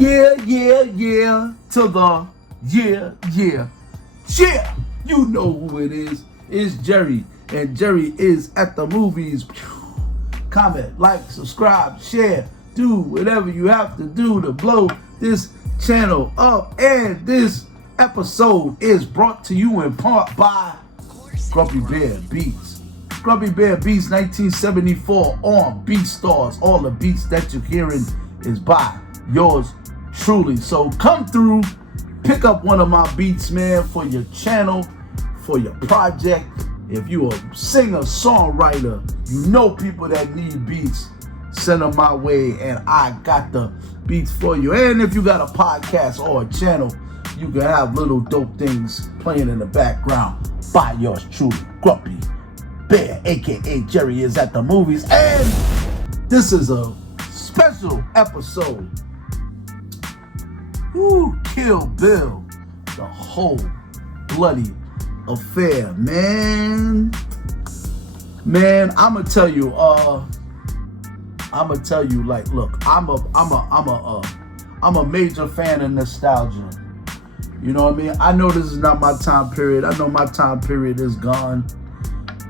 Yeah, to the yeah. You know who it is. It's Jerry, and Jerry is at the movies. Comment, like, subscribe, share, do whatever you have to do to blow this channel up. And this episode is brought to you in part by Grumpy Bear Beats. Grumpy Bear Beats 1974 on BeatStars. All the beats that you're hearing is by yours truly. So come through, pick up one of my beats, man, for your channel, for your project. If you're a singer, songwriter, you know people that need beats, send them my way and I got the beats for you. And if you got a podcast or a channel, you can have little dope things playing in the background by yours truly, Grumpy Bear, aka Jerry is at the movies. And this is a special episode. Kill Bill, the whole bloody affair, man. I'ma tell you, like, look, I'm a major fan of nostalgia. You know what I mean? I know this is not my time period. I know my time period is gone.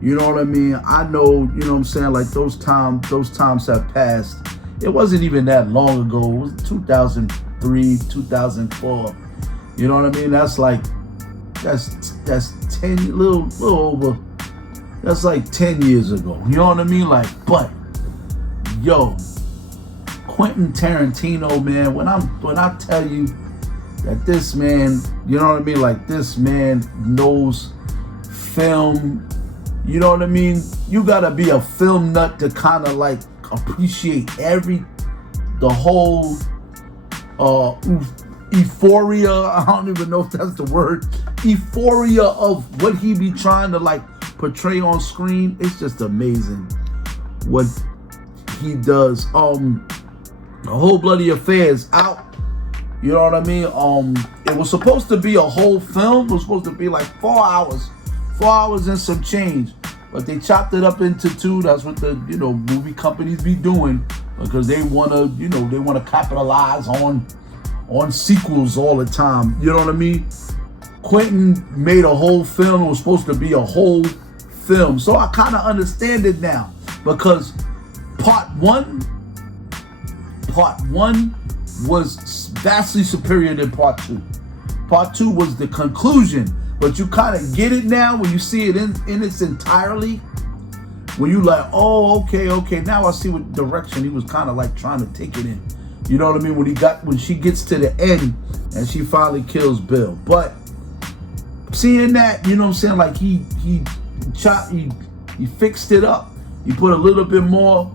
You know what I mean? I know, you know what I'm saying? Like those times have passed. It wasn't even that long ago. It was 2003, 2004. You know what I mean? That's 10, little over. That's like 10 years ago. You know what I mean? Like, but yo, Quentin Tarantino, man, when I tell you that this man, you know what I mean? Like, this man knows film. You know what I mean? You gotta be a film nut to kind of like appreciate the whole euphoria. I don't even know if that's the word. Euphoria of what he be trying to like portray on screen. It's just amazing what he does. The whole bloody affair is out. You know what I mean? It was supposed to be a whole film. It was supposed to be like 4 hours and some change, but they chopped it up into 2. That's what the movie companies be doing, because they wanna capitalize on sequels all the time. You know what I mean? Quentin made a whole film. It was supposed to be a whole film, so I kind of understand it now, because part one was vastly superior than part 2. Part 2 was the conclusion, but you kind of get it now when you see it in its entirety. When you like, oh, okay, now I see what direction he was kind of like trying to take it in. You know what I mean? When she gets to the end and she finally kills Bill. But seeing that, you know what I'm saying? Like he fixed it up. He put a little bit more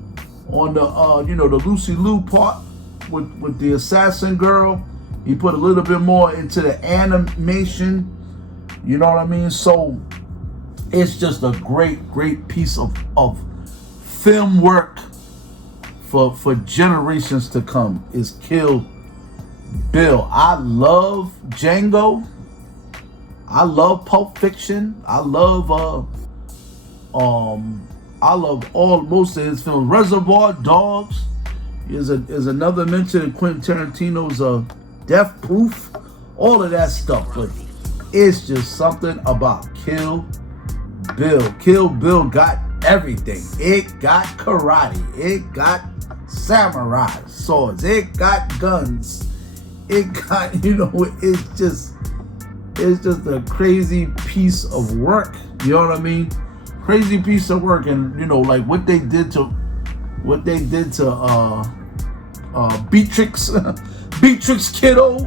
on the the Lucy Liu part with the assassin girl. He put a little bit more into the animation. You know what I mean? So it's just a great piece of film work for generations to come. Is Kill Bill. I love Django. I love Pulp Fiction. I love most of his films. Reservoir Dogs is another mention of Quentin Tarantino's Death Proof. All of that stuff, but it's just something about Kill Bill. Kill Bill got everything. It got karate. It got samurai swords. It got guns. It got, it's just a crazy piece of work. You know what I mean? Crazy piece of work. And like what they did to Beatrix Kiddo.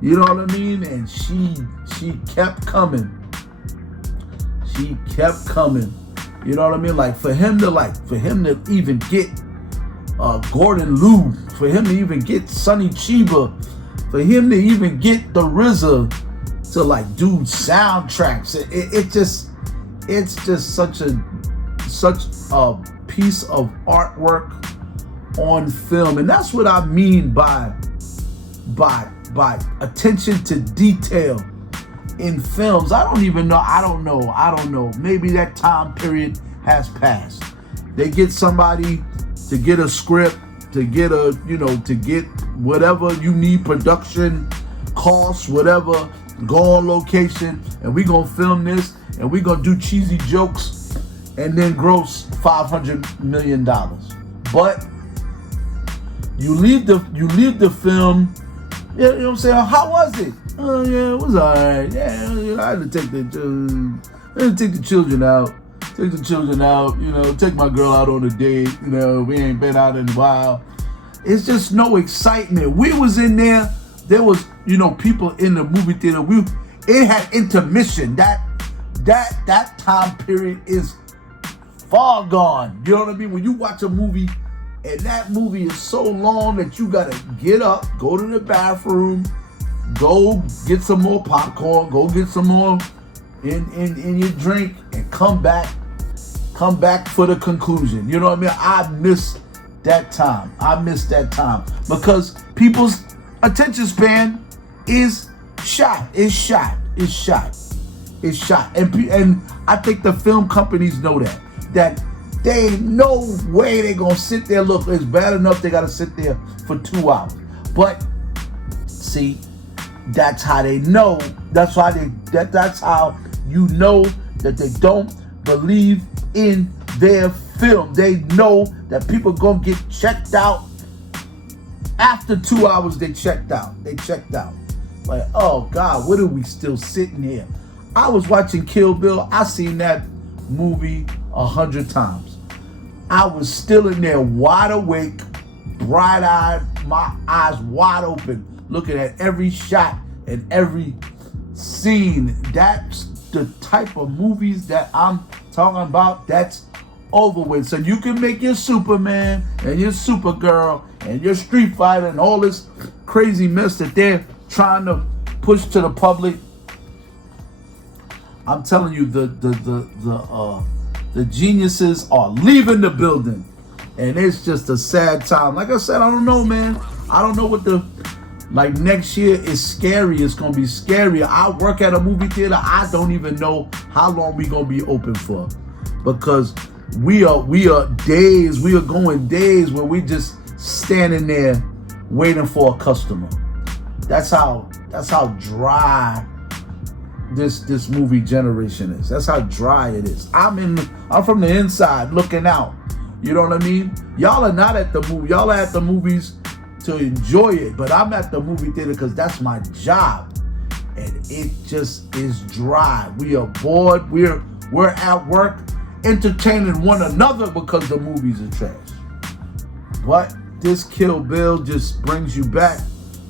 You know what I mean? And she kept coming. She kept coming. You know what I mean? Like for him to even get Gordon Liu, for him to even get Sonny Chiba, for him to even get the RZA to like do soundtracks. It's just such a piece of artwork on film. And that's what I mean by attention to detail in films. I don't know. Maybe that time period has passed. They get somebody to get a script, to get whatever you need, production costs, whatever, go on location, and we gonna film this, and we gonna do cheesy jokes, and then gross $500 million. But you leave the film, you know what I'm saying? How was it? Oh yeah, it was alright. Yeah, I had to take the children out. Take the children out, take my girl out on a date, we ain't been out in a while. It's just no excitement. We was in there was, people in the movie theater. It had intermission. That time period is far gone. You know what I mean? When you watch a movie and that movie is so long that you gotta get up, go to the bathroom, go get some more popcorn, go get some more in your drink, and come back for the conclusion. You know what I mean? I miss that time. Because people's attention span is shot. And I think the film companies know that they ain't no way they gonna sit there. Look, it's bad enough they gotta sit there for 2 hours. But see, that's how they know. That's how you know that they don't believe in their film. They know that people gonna get checked out after 2 hours. They checked out. Like, oh God, what are we still sitting here? I was watching Kill Bill. I seen that movie 100 times. I was still in there wide awake, bright-eyed, my eyes wide open, looking at every shot and every scene. That's the type of movies that I'm talking about. That's over with. So you can make your Superman and your Supergirl and your Street Fighter and all this crazy mess that they're trying to push to the public. I'm telling you, the geniuses are leaving the building, and it's just a sad time. Like I said, I don't know, man. I don't know what next year is scary. It's gonna be scary. I work at a movie theater. I don't even know how long we gonna be open for, because we are going days where we just standing there waiting for a customer. That's how dry this movie generation is. That's how dry it is. I'm from the inside looking out. You know what I mean? Y'all are not at the movie. Y'all are at the movies to enjoy it, but I'm at the movie theater because that's my job, and it just is dry. We are bored. We're at work entertaining one another because the movies are trash. But this Kill Bill just brings you back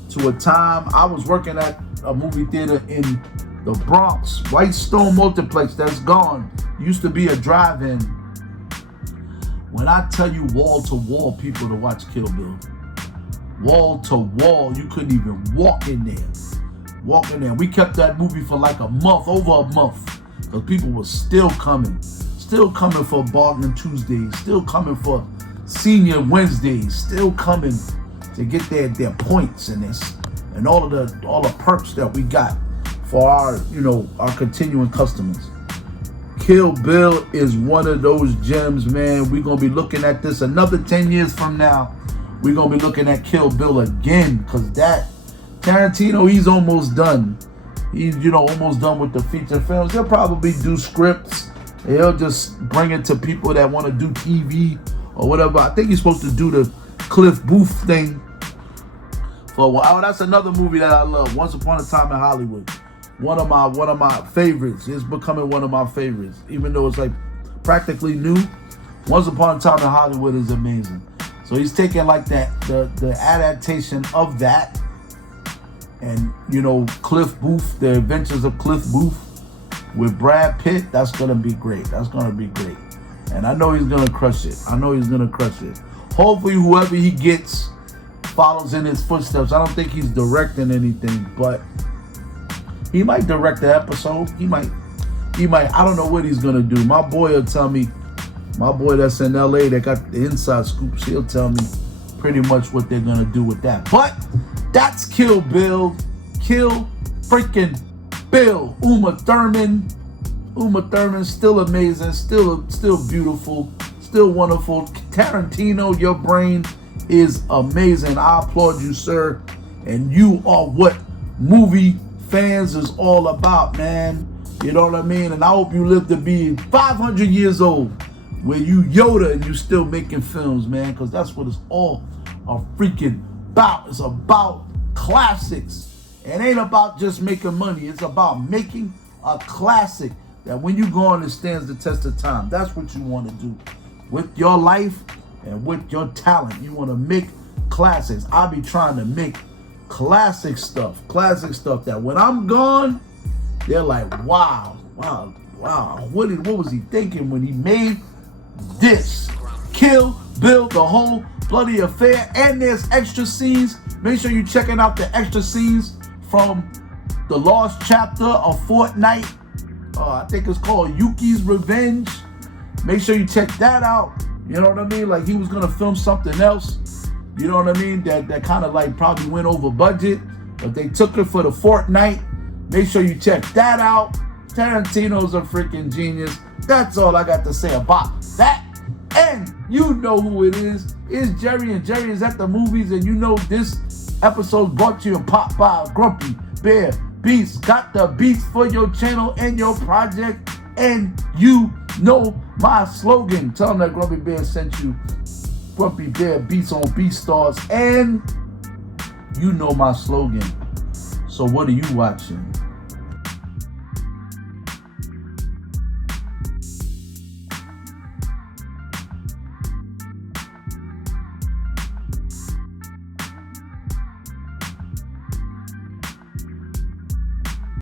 to a time. I was working at a movie theater in the Bronx, White Stone Multiplex, that's gone. Used to be a drive-in. When I tell you wall to wall people to watch Kill Bill, wall to wall, you couldn't even walk in there. We kept that movie for like a month, over a month, because people were still coming for Bargain Tuesdays, still coming for Senior Wednesdays, still coming to get their points and this and all the perks that we got for our continuing customers. Kill Bill is one of those gems, man. We're gonna be looking at this another 10 years from now. We're gonna be looking at Kill Bill again, because that Tarantino, he's almost done. He's almost done with the feature films. He'll probably do scripts. He'll just bring it to people that want to do TV or whatever. I think he's supposed to do the Cliff Booth thing for a while. That's another movie that I love. Once Upon a Time in Hollywood. One of my favorites. It's becoming one of my favorites, even though it's like practically new. Once Upon a Time in Hollywood is amazing. So he's taking like the adaptation of that, and Cliff Booth, the Adventures of Cliff Booth with Brad Pitt. That's gonna be great. And I know he's gonna crush it. Hopefully whoever he gets follows in his footsteps. I don't think he's directing anything, but he might direct the episode. He might. I don't know what he's gonna do. My boy will tell me. My boy that's in LA that got the inside scoops, he'll tell me pretty much what they're gonna do with that. But that's Kill Bill. Kill freaking Bill. Uma Thurman, still amazing, still beautiful, still wonderful. Tarantino, your brain is amazing. I applaud you, sir. And you are what movie fans is all about, man. You know what I mean? And I hope you live to be 500 years old, where you Yoda and you still making films, man, because that's what it's all a freaking about. It's about classics. It ain't about just making money. It's about making a classic that when you go on, it stands the test of time. That's what you want to do with your life and with your talent. You want to make classics. I be trying to make classic stuff that when I'm gone, they're like, wow. What was he thinking when he made this? Kill Bill, the whole bloody affair, and there's extra scenes. Make sure you're checking out the extra scenes from the lost chapter of Fortnite. I think it's called Yuki's Revenge. Make sure you check that out. You know what I mean? Like he was gonna film something else. You know what I mean? That kind of like probably went over budget, but they took it for the Fortnite. Make sure you check that out. Tarantino's a freaking genius. That's all I got to say about that. And you know who it is. It's Jerry, and Jerry is at the movies. And you know this episode brought to you in part by Grumpy Bear Beats. Got the beats for your channel and your project. And you know my slogan. Tell them that Grumpy Bear sent you. Grumpy Bear Beats on BeatStars. And you know my slogan. So what are you watching?